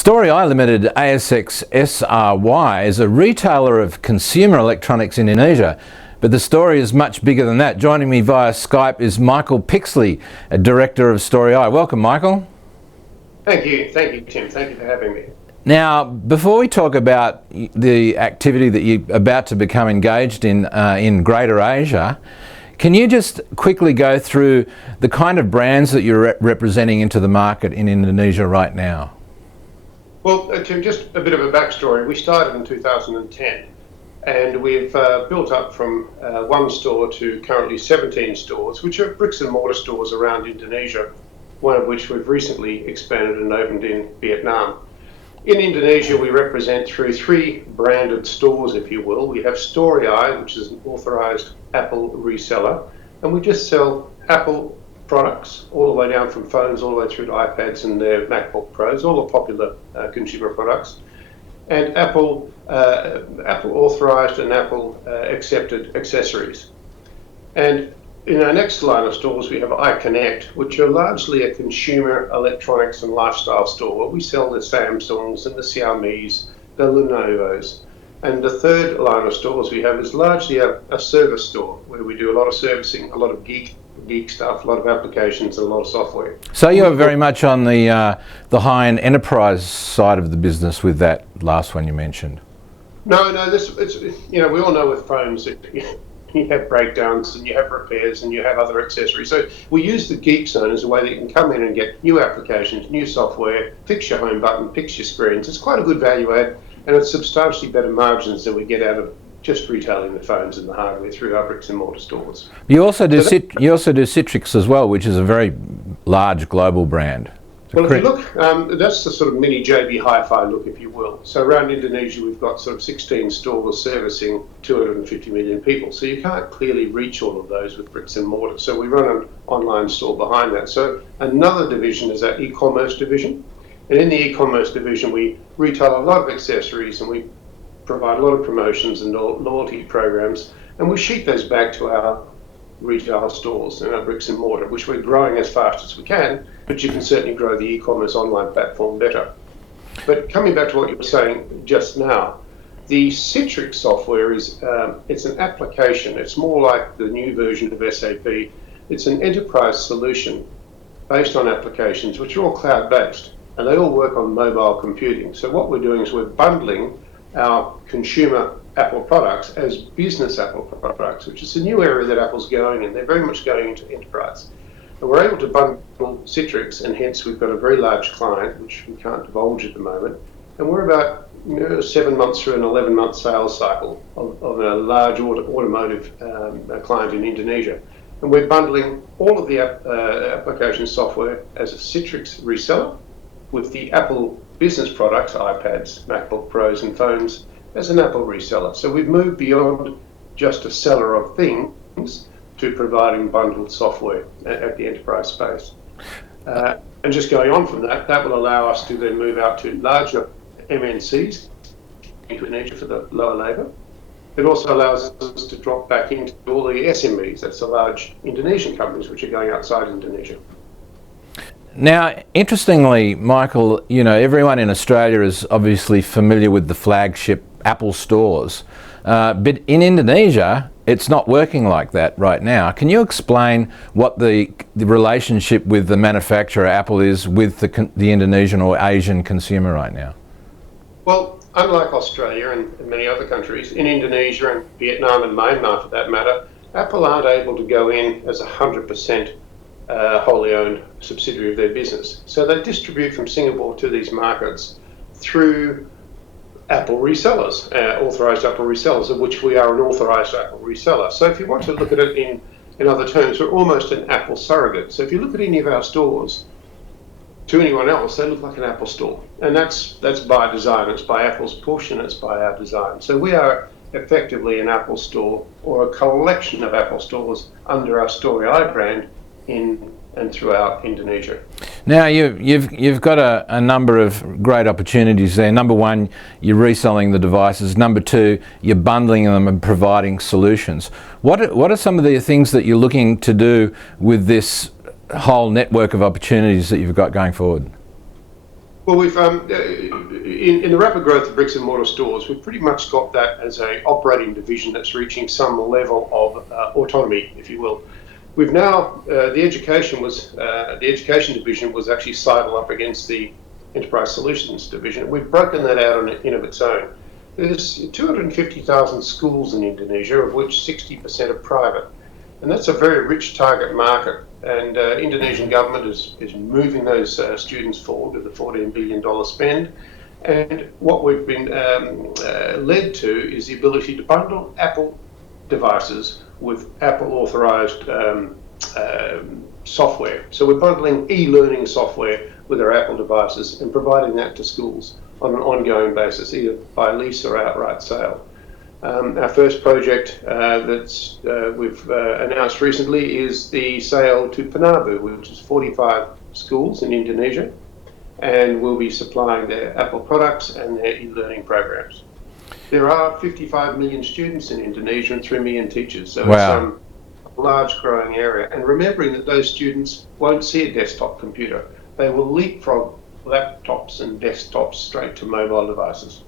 Storyi Ltd, ASX SRY, is a retailer of consumer electronics in Indonesia. But the story is much bigger than that. Joining me via Skype is Michael Pixley, a director of Storyi. Welcome, Michael. Thank you, Tim. Thank you for having me. Now, before we talk about the activity that you're about to become engaged in Greater Asia, can you just quickly go through the kind of brands that you're representing into the market in Indonesia right now? Well, Tim, just a bit of a backstory. We started in 2010 and we've built up from one store to currently 17 stores, which are bricks and mortar stores around Indonesia, one of which we've recently expanded and opened in Vietnam. In Indonesia, we represent through three branded stores, if you will. We have Storyi, which is an authorised Apple reseller, and we just sell Apple products all the way down from phones all the way through to iPads and their MacBook Pros, all the popular consumer products, and Apple authorised and Apple accepted accessories. And in our next line of stores, we have iConnect, which are largely a consumer electronics and lifestyle store where we sell the Samsungs and the Xiaomis, the Lenovo's. And the third line of stores we have is largely a service store where we do a lot of servicing, a lot of geek stuff, a lot of applications and a lot of software. So you're very much on the high-end enterprise side of the business with that last one you mentioned. No, we all know with phones that you have breakdowns and you have repairs and you have other accessories. So we use the geek zone as a way that you can come in and get new applications, new software, fix your home button, fix your screens. It's quite a good value add, and it's substantially better margins than we get out of just retailing the phones and the hardware through our bricks and mortar stores. You also do Citrix as well, which is a very large global brand. Well, if you look, that's the sort of mini JB Hi-Fi look, if you will. So around Indonesia, we've got sort of 16 stores servicing 250 million people. So you can't clearly reach all of those with bricks and mortar. So we run an online store behind that. So another division is our e-commerce division. And in the e-commerce division, we retail a lot of accessories and we provide a lot of promotions and loyalty programs. And we sheet those back to our retail stores and our bricks and mortar, which we're growing as fast as we can, but you can certainly grow the e-commerce online platform better. But coming back to what you were saying just now, the Citrix software is it's an application. It's more like the new version of SAP. It's an enterprise solution based on applications which are all cloud-based, and they all work on mobile computing. So what we're doing is we're bundling our consumer Apple products as business Apple products, which is a new area that Apple's going in. They're very much going into enterprise. And we're able to bundle Citrix, and hence we've got a very large client, which we can't divulge at the moment. And we're about 7 months through an 11-month sales cycle of a large automotive client in Indonesia. And we're bundling all of the application software as a Citrix reseller with the Apple business products, iPads, MacBook Pros and phones, as an Apple reseller. So we've moved beyond just a seller of things to providing bundled software at the enterprise space. And just going on from that, that will allow us to then move out to larger MNCs into Indonesia for the lower labour. It also allows us to drop back into all the SMEs, that's the large Indonesian companies which are going outside Indonesia. Now, interestingly, Michael, everyone in Australia is obviously familiar with the flagship Apple stores, but in Indonesia, it's not working like that right now. Can you explain what the relationship with the manufacturer Apple is with the Indonesian or Asian consumer right now? Well, unlike Australia and many other countries, in Indonesia and Vietnam and Myanmar for that matter, Apple aren't able to go in as 100% wholly owned subsidiary of their business. So they distribute from Singapore to these markets through Apple resellers, authorised Apple resellers, of which we are an authorised Apple reseller. So if you want to look at it in other terms, we're almost an Apple surrogate. So if you look at any of our stores, to anyone else, they look like an Apple store. And that's by design. It's by Apple's push and it's by our design. So we are effectively an Apple store or a collection of Apple stores under our Storyi brand in and throughout Indonesia. Now you've got a number of great opportunities there. Number one, you're reselling the devices. Number two, you're bundling them and providing solutions. What are some of the things that you're looking to do with this whole network of opportunities that you've got going forward? Well, we've in the rapid growth of bricks and mortar stores, we've pretty much got that as a operating division that's reaching some level of autonomy, if you will. We've now the education division was actually sidled up against the enterprise solutions division. We've broken that out in of its own. There's 250,000 schools in Indonesia, of which 60% are private, and that's a very rich target market. And Indonesian government is moving those students forward with a $14 billion spend. And what we've been led to is the ability to bundle Apple devices with Apple authorized software. So we're bundling eLearning software with our Apple devices and providing that to schools on an ongoing basis, either by lease or outright sale. Our first project that's we've announced recently is the sale to Penabu, which is 45 schools in Indonesia, and we'll be supplying their Apple products and their e-learning programs. There are 55 million students in Indonesia and 3 million teachers, so wow. It's a large growing area. And remembering that those students won't see a desktop computer, they will leapfrog laptops and desktops straight to mobile devices.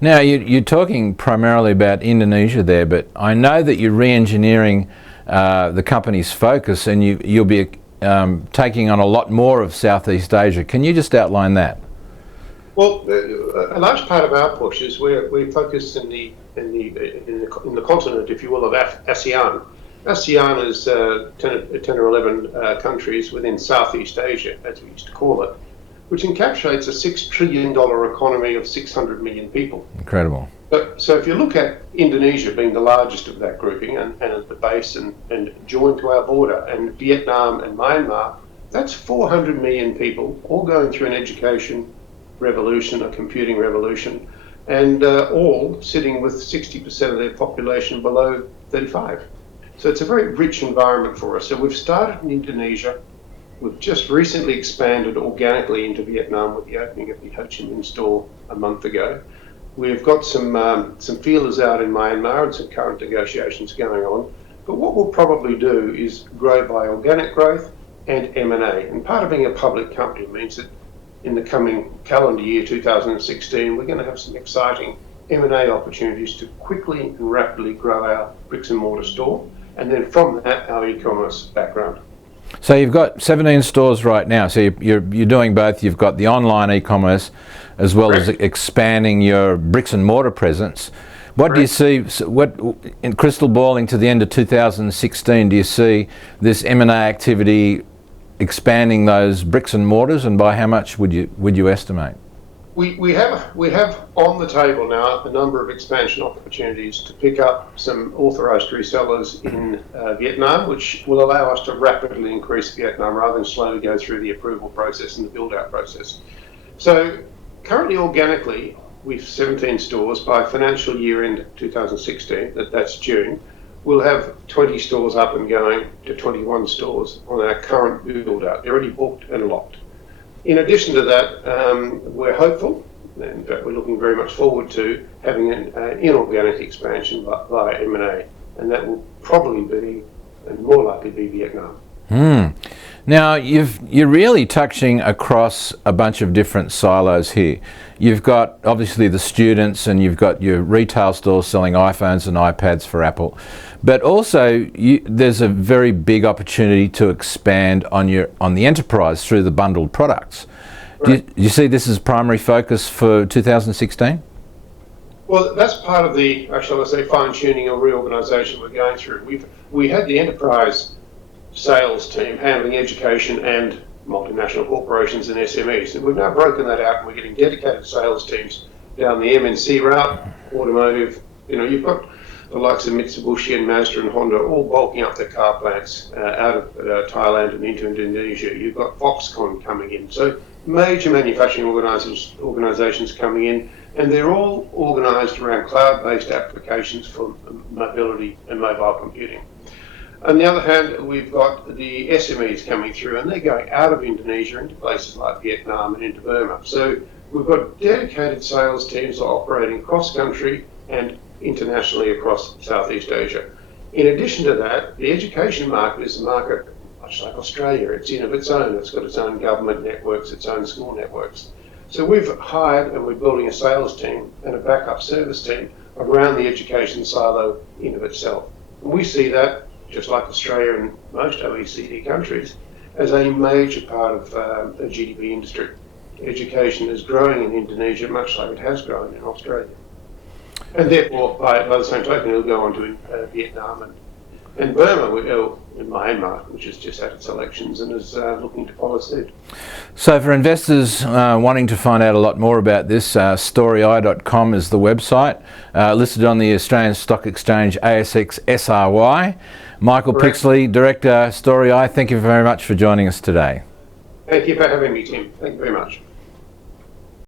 Now, you're talking primarily about Indonesia there, but I know that you're re-engineering the company's focus, and you'll be taking on a lot more of Southeast Asia. Can you just outline that? Well, a large part of our push is we're focused in the continent, if you will, of ASEAN. ASEAN is 10 or 11 countries within Southeast Asia, as we used to call it, which encapsulates a $6 trillion economy of 600 million people. Incredible. So if you look at Indonesia being the largest of that grouping and at the base and joined to our border, and Vietnam and Myanmar, that's 400 million people all going through an education revolution, a computing revolution, and all sitting with 60% of their population below 35. So it's a very rich environment for us. So we've started in Indonesia. We've just recently expanded organically into Vietnam with the opening of the Ho Chi Minh store a month ago. We've got some feelers out in Myanmar and some current negotiations going on. But what we'll probably do is grow by organic growth and M&A. And part of being a public company means that in the coming calendar year 2016, we're going to have some exciting M&A opportunities to quickly and rapidly grow our bricks and mortar store. And then from that, our e-commerce background. So you've got 17 stores right now. So you're doing both. You've got the online e-commerce as well as expanding your bricks and mortar presence. What do you see? What in crystal balling to the end of 2016? Do you see this M&A activity expanding those bricks and mortars, and by how much would you estimate? We have on the table now a number of expansion opportunities to pick up some authorised resellers in Vietnam, which will allow us to rapidly increase Vietnam rather than slowly go through the approval process and the build-out process. So currently, organically, we've 17 stores. By financial year end 2016, that's June, we'll have 20 stores up and going to 21 stores on our current build-out. They're already booked and locked. In addition to that, we're hopeful, and we're looking very much forward to having an inorganic expansion via M&A, and that will probably be, and more likely be, Vietnam. Now, you're really touching across a bunch of different silos here. You've got obviously the students, and you've got your retail stores selling iPhones and iPads for Apple, but also there's a very big opportunity to expand on the enterprise through the bundled products. Right. Do you see this as primary focus for 2016? Well, that's part of the, shall I say, fine-tuning or reorganisation we're going through. We had the enterprise sales team handling education and multinational corporations and SMEs. And we've now broken that out, and we're getting dedicated sales teams down the MNC route, automotive. You've got the likes of Mitsubishi and Mazda and Honda all bulking up their car plants out of Thailand and into Indonesia. You've got Foxconn coming in. So major manufacturing organisations coming in, and they're all organised around cloud-based applications for mobility and mobile computing. On the other hand, we've got the SMEs coming through, and they're going out of Indonesia into places like Vietnam and into Burma. So we've got dedicated sales teams operating cross-country and internationally across Southeast Asia. In addition to that, the education market is a market much like Australia. It's in of its own. It's got its own government networks, its own school networks. So we've hired and we're building a sales team and a backup service team around the education silo in of itself. And we see that, just like Australia and most OECD countries, as a major part of the GDP industry. Education is growing in Indonesia much like it has grown in Australia. And therefore, by the same token, it'll go on to Vietnam and Burma, in Myanmar, which has just had its elections and is looking to follow suit. So for investors wanting to find out a lot more about this, storyi.com is the website, listed on the Australian Stock Exchange ASX SRY. Michael Pixley, Director, Storyi, thank you very much for joining us today. Thank you for having me, Tim. Thank you very much.